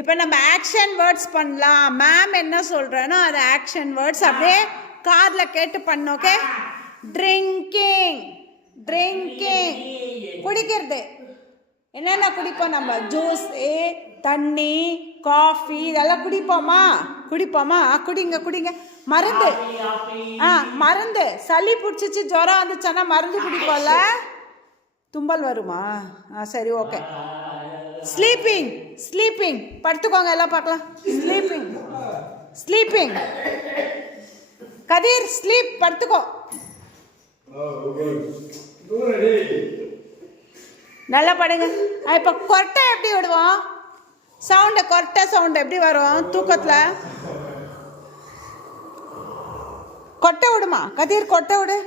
இப்போ நம்ம action words பண்ணலாம். மேம் என்ன சொல்கிறேனோ அது ஆக்ஷன் வேர்ட்ஸ் அப்படியே காதில் கேட்டு பண்ண. ஓகே. ட்ரிங்கிங் ட்ரிங்கிங் குடிக்கிறது. என்னென்ன குடிப்போம் நம்ம? ஜூஸ், தண்ணி, காஃபி இதெல்லாம் குடிப்போமா? குடிங்க குடிங்க. மருந்து மருந்து. சளி பிடிச்சிச்சு, ஜுரம் வந்துச்சுன்னா மருந்து குடிப்போம்ல. தும்பல் வருமா? சரி, ஓகே. ஸ்லீப்பிங் ஸ்லீப்பிங் படுத்துக்கோங்க எல்லாம் பார்க்கலாம். Sleeping sleeping. கதிர் ஸ்லீப், படுத்துக்கோ. நல்லா படுங்க. இப்போ கொட்டை எப்படி விடுவோம்? சவுண்டு, கொட்டை சவுண்டு எப்படி வரும் தூக்கத்தில்? கொட்டை விடுமா கதிர்? கொட்டை விடு.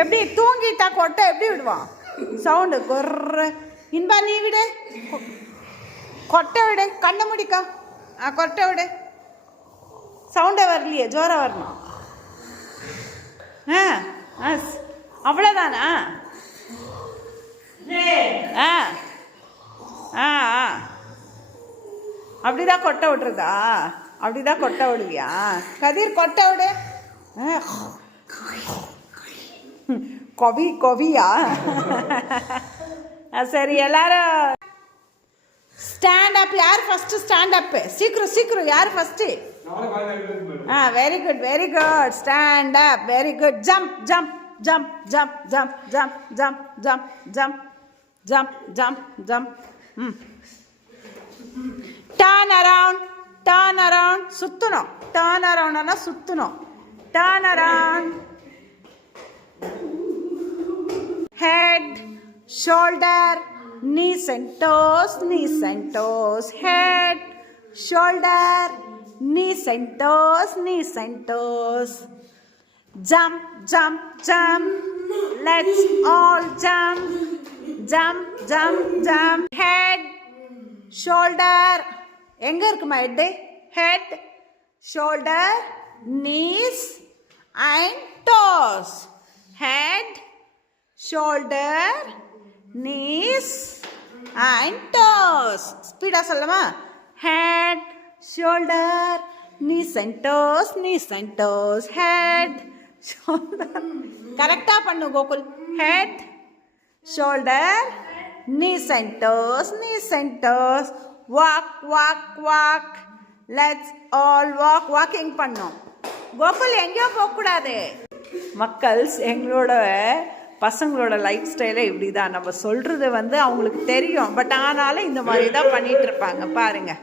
எப்படி தூங்கிட்டா கொட்டை எப்படி விடுவான்? சவுண்டு கொர்ற. இன்பா நீ விடு. கொட்டை விடு. கண்ணை முடிக்கா. கொட்டை விடு. சவுண்டை வரலையே, ஜோரம் வரணும். அவ்வளோதானா? அப்படிதான் கொட்டை விடுறதா? அப்படிதான் கொட்டை விடுவியா கதிர்? கொட்டை விடு. கொவியா? சரி, எல்லாரும் ஸ்டாண்ட் அப். யார் ஃபர்ஸ்ட் ஸ்டாண்ட் அப்? சீக்கிரம் யார் first? Very good stand up. Very good. Jump jump jump jump jump jump jump jump jump jump jump jump. Turn around சுத்தணும். டர்ன் அரவுண்ட்னா சுத்தணும். Turn around. Head, shoulder, knees and toes. Head, shoulder, knees and toes. Jump. Let's all jump. Head, shoulder. எங்க இருக்குமா head? Head, shoulder, knees and toes. Head, shoulder, knees and toes. ஸ்பீடா சொல்லமா? Head, shoulder, knees and toes. Head, shoulder. கரெக்டா பண்ணு Gokul. Head, shoulder, knees and toes. Walk. Let's all walk. Walking பண்ணோம். கோகுல் எங்கேயோ போகக்கூடாது. மக்கள்ஸ், எங்களோட பசங்களோட லைஃப் ஸ்டைலே இப்படி தான். நம்ம சொல்கிறது அவங்களுக்கு தெரியும், பட் ஆனாலும் இந்த மாதிரி தான் பண்ணிகிட்டு இருப்பாங்க. பாருங்கள்.